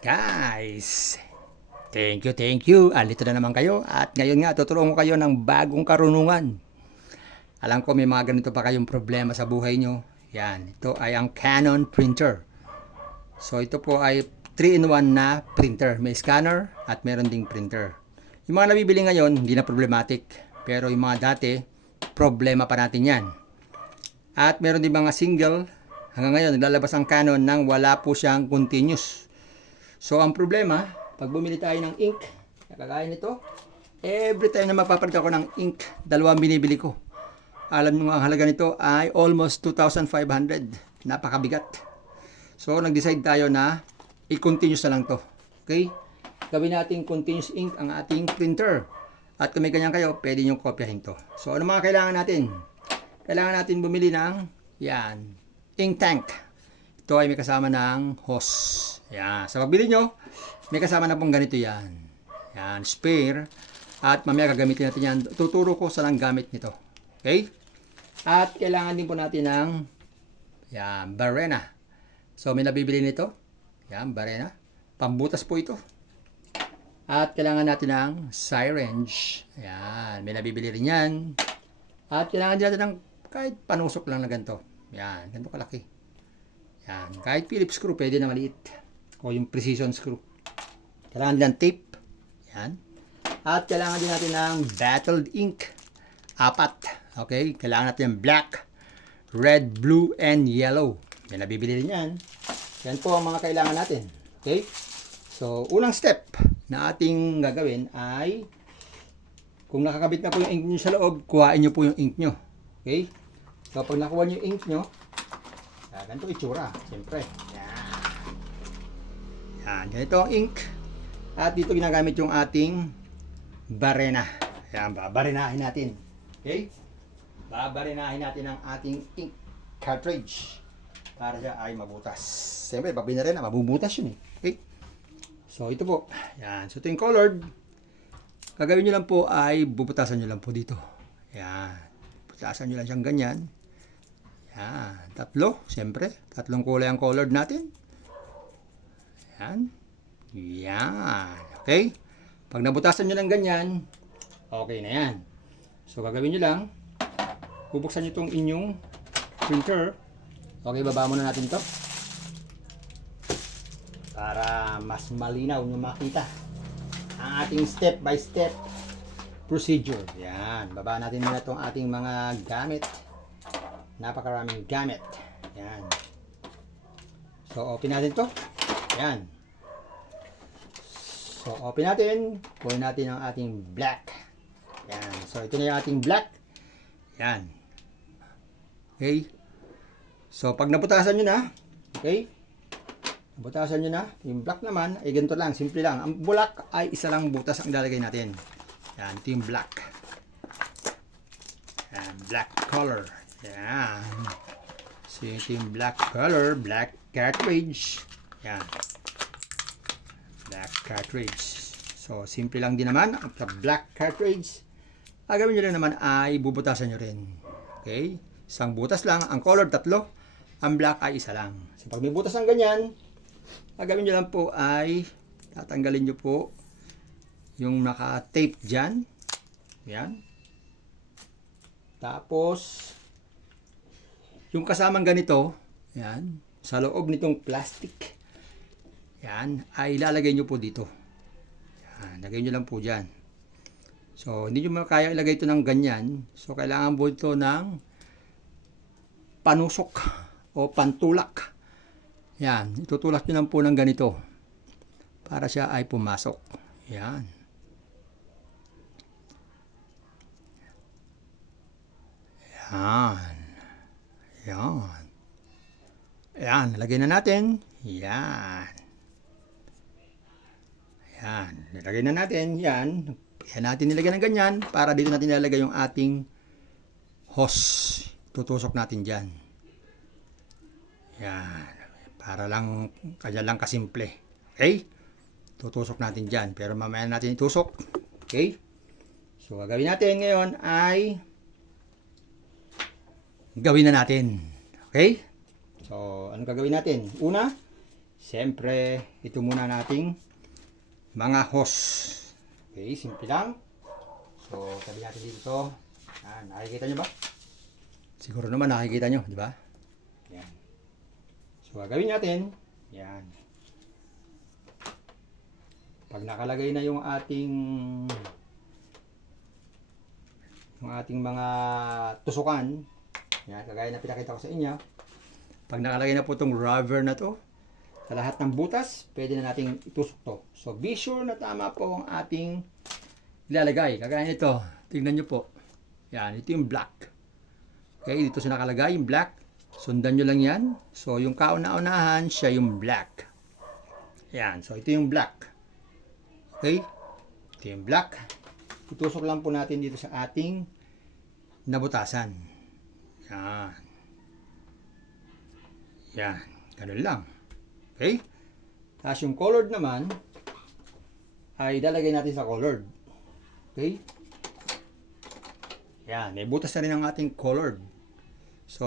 Guys, thank you. Alito na naman kayo. At ngayon nga, tuturuan ko kayo ng bagong karunungan. Alam ko may mga ganito pa kayong problema sa buhay nyo. Yan, ito ay ang Canon printer. So, ito po ay 3-in-1 na printer. May scanner at meron ding printer. Yung mga nabibili ngayon, hindi na problematic. Pero yung mga dati, problema pa natin yan. At meron din mga single. Hanggang ngayon, naglalabas ang Canon nang wala po siyang continuous. So, ang problema, pag bumili tayo ng ink, kagaya nito, every time na mapapalit ako ng ink, dalawang binibili ko. Alam mo, ang halaga nito ay almost 2,500. Napakabigat. So, nag-decide tayo na i-continuous na lang to. Okay? Gawin natin continuous ink ang ating printer. At kung may ganyan kayo, pwede nyo kopyahin to. So, ano mga kailangan natin? Kailangan natin bumili ng, yan, ink tank. Ito ay may kasama ng hose. Yan. Sa pagbili nyo, may kasama na pong ganito yan. Yan, spare. At mamaya gagamitin natin yan. Tuturo ko saan ang gamit nito. Okay? At kailangan din po natin ng yan, barena. So, may nabibili nito. Yan, barena. Pambutas po ito. At kailangan natin ng syringe. Yan, may nabibili rin yan. At kailangan din natin ng kahit panusok lang na ganito. Yan, ganito kalaki. Yan, kahit Phillips screw, pwede na maliit. O yung precision screw. Kailangan din ng tape. Yan. At kailangan din natin ng bottled ink. 4. Okay? Kailangan natin ng black, red, blue, and yellow. May nabibili rin yan. Yan po ang mga kailangan natin. Okay? So, unang step na ating gagawin ay kung nakakabit na po yung ink nyo sa loob, kuhain nyo po yung ink nyo. Okay? So, pag nakuha nyo yung ink nyo, ganito itsura. Siyempre. Yan, ganito ang ink. At dito ginagamit yung ating barena. Yan, babarinahin natin. Okay? Babarinahin natin ang ating ink cartridge para siya ay mabutas. Siyempre, pag binarena, mabubutas yun eh. Okay? So, ito po. Yan. So, ito yung colored. Gagawin nyo lang po ay bubutasan nyo lang po dito. Yan. Butasan nyo lang siyang ganyan. Yan. 3. Siyempre, 3 kulay ang colored natin. Yan. Yan. Okay? Pag nabutasan nyo lang ganyan, okay na yan. So, gagawin nyo lang, bubuksan nyo itong inyong printer. Okay, baba muna natin to para mas malinaw nyo makita ang ating step by step procedure. Yan. Baba natin muna itong ating mga gamit. Napakaraming gamit. Yan. So, open natin to. Yan. So, open natin. Kunin natin ang ating black. Yan. So, ito na yung ating black. Yan. Okay. So, pag nabutasan nyo na, okay, nabutasan nyo na, yung black naman, ay ganito lang, simple lang. Ang black ay isa lang butas ang ilalagay natin. Yan. Ito yung black. Yan. Black color. Yan. So, ito yung black color, black cartridge. Yan. Black cartridge. So, simple lang din naman. Ang black cartridge, gagawin nyo rin naman ay bubutasan nyo rin. Okay? Isang butas lang. Ang color 3. Ang black ay isa lang. So, pag may butas ang ganyan, gagawin nyo lang po ay tatanggalin nyo po yung naka-tape dyan. Yan. Tapos, yung kasamang ganito, yan, sa loob nitong plastic, yan, ay ilalagay nyo po dito. Yan, lagay nyo lang po dyan. So, hindi nyo kaya ilagay ito ng ganyan. So, kailangan po ito ng panusok o pantulak. Yan, itutulak nyo lang po ng ganito para siya ay pumasok. Yan. Yan. Yan. Yan, lagay na natin. Yan. Yan, nilagay na natin. Yan. Yan natin nilagay ng ganyan para dito natin nilalagay yung ating hose. Tutusok natin dyan. Yan. Para lang, kanya lang kasimple. Okay? Tutusok natin dyan. Pero mamaya natin itusok. Okay? So, gagawin natin ngayon ay gawin na natin. Okay? So, ano gagawin natin? Una, siyempre, ito muna nating mga hose. Okay, simple lang. So, tabi natin dito. Yan, nakikita nyo ba? Siguro naman nakikita nyo, di ba? Yan. So, gagawin natin. Yan. Pag nakalagay na yung ating mga tusukan, yan, kagaya na pinakita ko sa inyo. Pag nakalagay na po itong rubber na to, sa lahat ng butas, pwede na nating itusok to. So, be sure na tama po ang ating ilalagay. Kagaya nito, tingnan nyo po. Yan, ito yung black. Okay, dito sa nakalagay, yung black. Sundan nyo lang yan. So, yung kauna-unahan, siya yung black. Yan, so ito yung black. Okay, ito yung black. Itusok lang po natin dito sa ating nabutasan. Yan. Yan, ganun lang. Okay? Tapos yung colored naman, ay ilalagay natin sa colored. Okay? Yan, may butas na rin ang ating colored. So,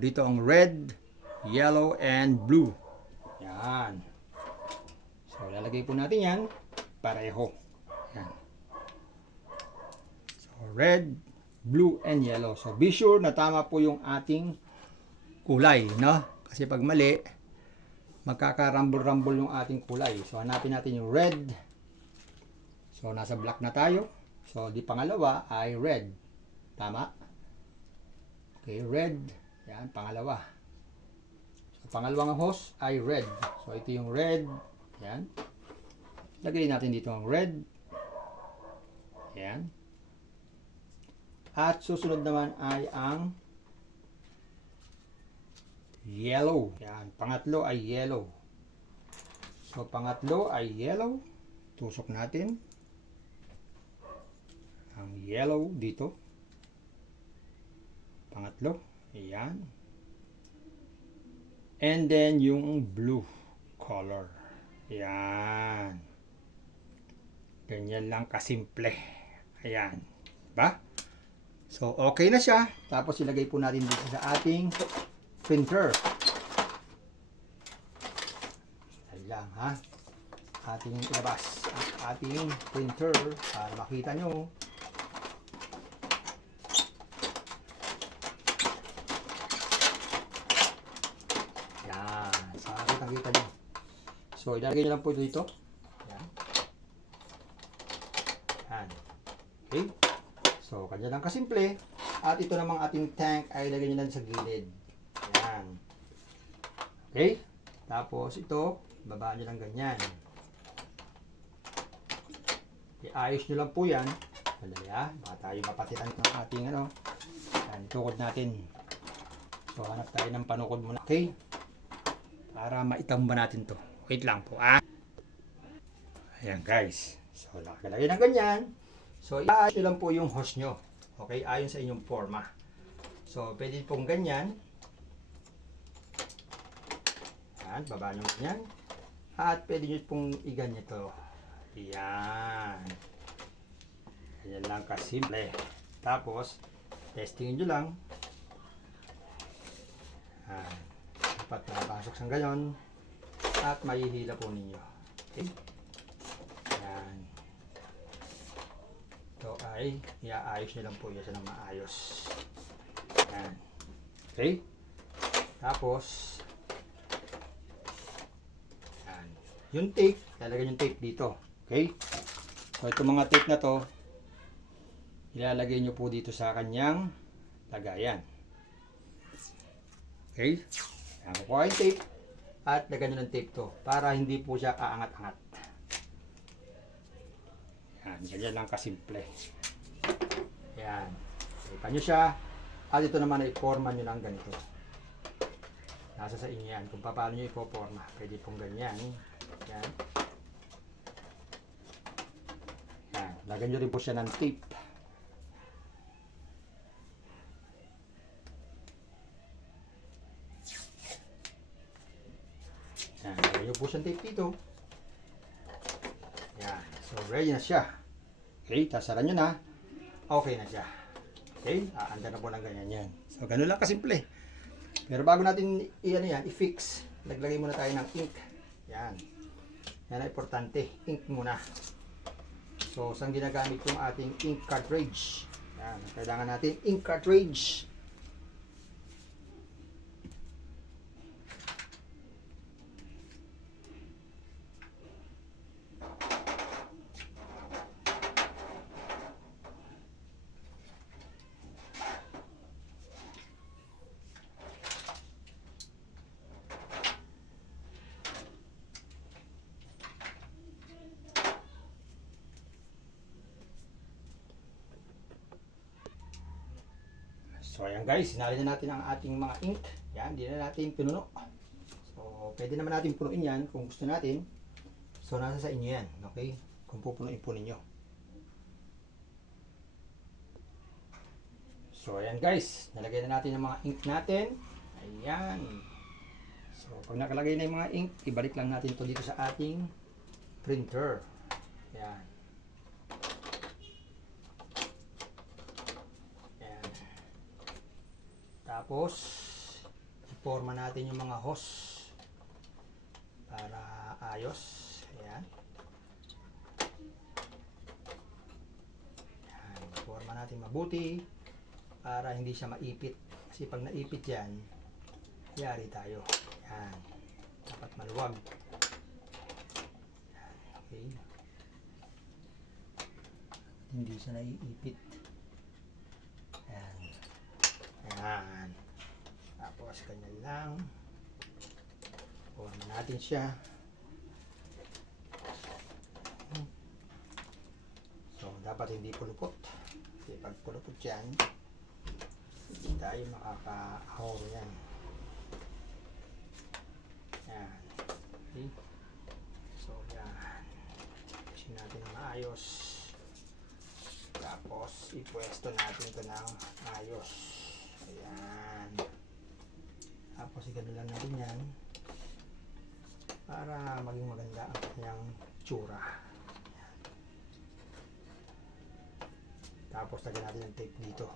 dito ang red, yellow, and blue. Yan. So, ilalagay po natin yan, pareho. Yan. So, red, blue, and yellow. So, be sure na tama po yung ating kulay, no? Kasi pag mali, magkakarambol-rambol yung ating kulay. So, hanapin natin yung red. So, nasa black na tayo. So, di pangalawa ay red. Tama? Okay, red. Yan, pangalawa. So, pangalawang hose ay red. So, ito yung red. Yan. Lagay natin dito ang red. Yan. At susunod naman ay ang yellow. Yan. Pangatlo ay yellow. So, pangatlo ay yellow. Tusok natin ang yellow dito. Pangatlo. Ayan. And then, yung blue color. Ayan. Ganyan lang kasimple. Ayan. Diba? So, okay na siya. Tapos, ilagay po natin dito sa ating printer. Ayan lang, ha? Ating ilabas ang ating printer para makita nyo. Yan. Sa kita nyo. So, ilalagay nyo lang po dito. Yan. Yan. Okay. So, kanya lang kasimple. At ito namang ating tank ay ilagay nyo lang sa gilid. Yan. Okay. Tapos ito, babaan nyo lang ganyan. Iayos nyo lang po yan. Madali ha. Baka tayo mapatitan ng ating ano. Yan, tukod natin. So, hanap tayo ng panukod muna. Okay. Para maitamba natin to. Wait lang po ah. Ayan guys. So, nakalagay ng ganyan. So, iayos nyo lang po yung hose nyo. Okay, ayon sa inyong forma. So, pwede pong ganyan. Yan, baba nyo ganyan. At pwede nyo pong iganyan ito. Yan. Ganyan lang kasimple. Tapos, testingin nyo lang. Yan. Dapat nakapasok sa gayon. At mahihila po ninyo. Okay. Yan. Ito ay iaayos nyo lang po yan sa nang maayos. Yan. Okay. Tapos, yan. Yung tape, lalagyan yung tape dito. Okay. So, itong mga tape na to, ilalagay nyo po dito sa kanyang lagayan. Okay. Yan. Kukuha yung tape at lagyan nyo ng tape to para hindi po siya aangat-angat. Yan, ganyan lang kasimple. Yan. Kita nyo siya. At ito naman ay forma nyo lang ganito. Nasa sa inyo yan. Kung paano nyo ipoporma. Pwede pong ganyan. Yan. Yan. Lagyan nyo rin po siya ng tape. Yan. Lagyan nyo po siyang tape dito. Yan. So, ready na siya. Okay, tasaran nyo na. Okay na siya. Okay, aanda na po lang ganyan yan. So, ganun lang kasimple. Pero bago natin i-fix, naglagay muna tayo ng ink. Yan. Yan ang importante. Ink muna. So, saan ginagamit yung ating ink cartridge? Yan. Kailangan natin ink cartridge. So ayan guys, sinali na natin ang ating mga ink. Yan, di na natin pinuno. So pwede naman natin punuin yan kung gusto natin. So nasa sa inyo yan, okay? Kung pupunuin po ninyo. So ayan guys, nalagay na natin ang mga ink natin. Ayan. So pag nakalagay na yung mga ink, ibalik lang natin ito dito sa ating printer. Ayan. Tapos, iporma natin yung mga hose para ayos. Ayan. Ayan. Iporma natin mabuti para hindi siya maipit. Kasi pag naipit yan, yari tayo. Ayan. Dapat maluwag. Ayan. Okay. Hindi siya naiipit. Ayan. Ayan. Tapos ganyan lang. Forma natin siya. So, dapat hindi pulupot. Kasi pag pulupot yan, hindi tayo makaka-ahor yan. Ayan. Okay. So, yan. Pusin natin na maayos. Tapos, ipwesto natin ito ng ayos. Ayan. Tapos igano lang natin yan para maging maganda ang kanyang tsura. Ayan. Tapos lagyan natin ng tape dito.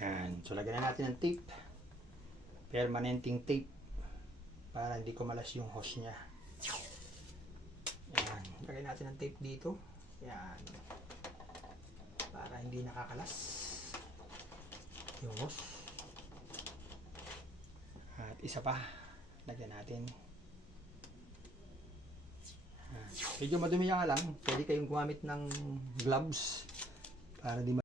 Ayan. So lagyan na natin ng tape. Permanenting tape para hindi kumalas yung hose niya. Ayan. Lagyan natin ng tape dito. Ayan. Para hindi nakakalas yung hose. At isa pa, lagyan natin. Medyo madumi nga lang, pwede kayong gumamit ng gloves para di